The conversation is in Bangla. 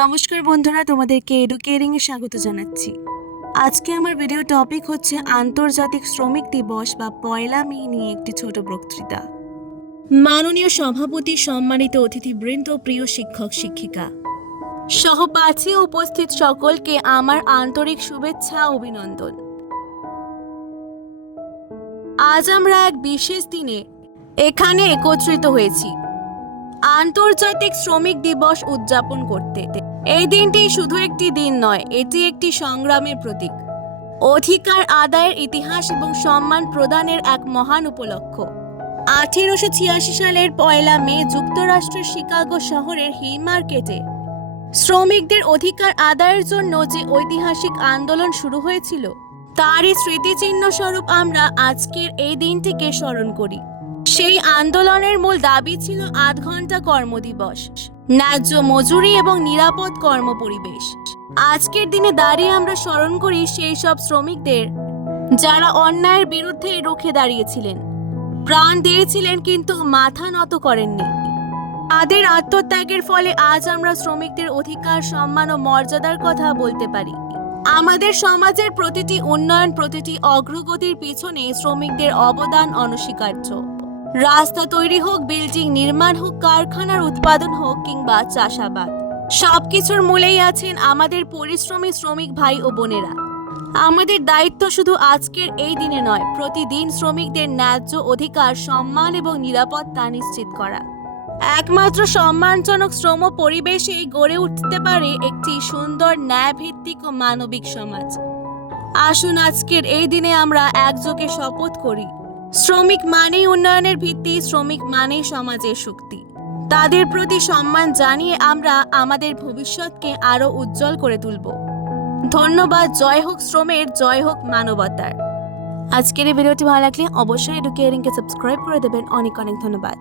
নমস্কার বন্ধুরা, তোমাদেরকে এডুকেয়ারিং এ স্বাগত জানাচ্ছি। আজকে আমার ভিডিও টপিক হচ্ছে আন্তর্জাতিক শ্রমিক দিবস বা পয়লা মে নিয়ে একটি ছোট বক্তৃতা। মাননীয় সভাপতি, সম্মানিত অতিথিবৃন্দ, প্রিয় শিক্ষক শিক্ষিকা, সহপাঠী ও উপস্থিত সকলকে আমার আন্তরিক শুভেচ্ছা ও অভিনন্দন। আজ আমরা এক বিশেষ দিনে এখানে একত্রিত হয়েছি আন্তর্জাতিক শ্রমিক দিবস উদযাপন করতে। এই দিনটি শুধু একটি দিন নয়, এটি একটি সংগ্রামের প্রতীক, অধিকার আদায়ের ইতিহাস এবং সম্মান প্রদানের এক মহান উপলক্ষ। 1886 সালের পয়লা মে যুক্তরাষ্ট্রের শিকাগো শহরের হিল মার্কেটে শ্রমিকদের অধিকার আদায়ের জন্য যে ঐতিহাসিক আন্দোলন শুরু হয়েছিল, তারই স্মৃতিচিহ্ন স্বরূপ আমরা আজকের এই দিনটিকে স্মরণ করি। সেই আন্দোলনের মূল দাবি ছিল 8 ঘন্টা কর্মদিবস, ন্যায্য মজুরি এবং নিরাপদ কর্মপরিবেশ। আজকের দিনে দাঁড়িয়ে আমরা স্মরণ করি সেই সব শ্রমিকদের যারা অন্যায়ের বিরুদ্ধে রুখে দাঁড়িয়েছিলেন, প্রাণ দিয়েছিলেন কিন্তু মাথা নত করেননি। তাদের আত্মত্যাগের ফলে আজ আমরা শ্রমিকদের অধিকার, সম্মান ও মর্যাদার কথা বলতে পারি। আমাদের সমাজের প্রতিটি উন্নয়ন, প্রতিটি অগ্রগতির পিছনে শ্রমিকদের অবদান অনস্বীকার্য। রাস্তা তৈরি হোক, বিল্ডিং নির্মাণ হোক, কারখানার উৎপাদন হোক কিংবা চাষাবাদ, সবকিছুর মূলেই আছেন আমাদের পরিশ্রমী শ্রমিক ভাই ও বোনেরা। আমাদের দায়িত্ব শুধু আজকের এই দিনে নয়, প্রতিদিন শ্রমিকদের ন্যায্য অধিকার, সম্মান এবং নিরাপত্তা নিশ্চিত করা। একমাত্র সম্মানজনক শ্রম পরিবেশেই গড়ে উঠতে পারে একটি সুন্দর, ন্যায়ভিত্তিক ও মানবিক সমাজ। আসুন আজকের এই দিনে আমরা একযোগে শপথ করি, শ্রমিক মানেই উন্নয়নের ভিত্তি, শ্রমিক মানেই সমাজের শক্তি। তাদের প্রতি সম্মান জানিয়ে আমরা আমাদের ভবিষ্যৎকে আরো উজ্জ্বল করে তুলব। ধন্যবাদ। জয় হোক শ্রমের, জয় হোক মানবতার। আজকের এই ভিডিওটি ভালো লাগলে অবশ্যই এডুকেয়ারিংকে সাবস্ক্রাইব করে দেবেন। অনেক অনেক ধন্যবাদ।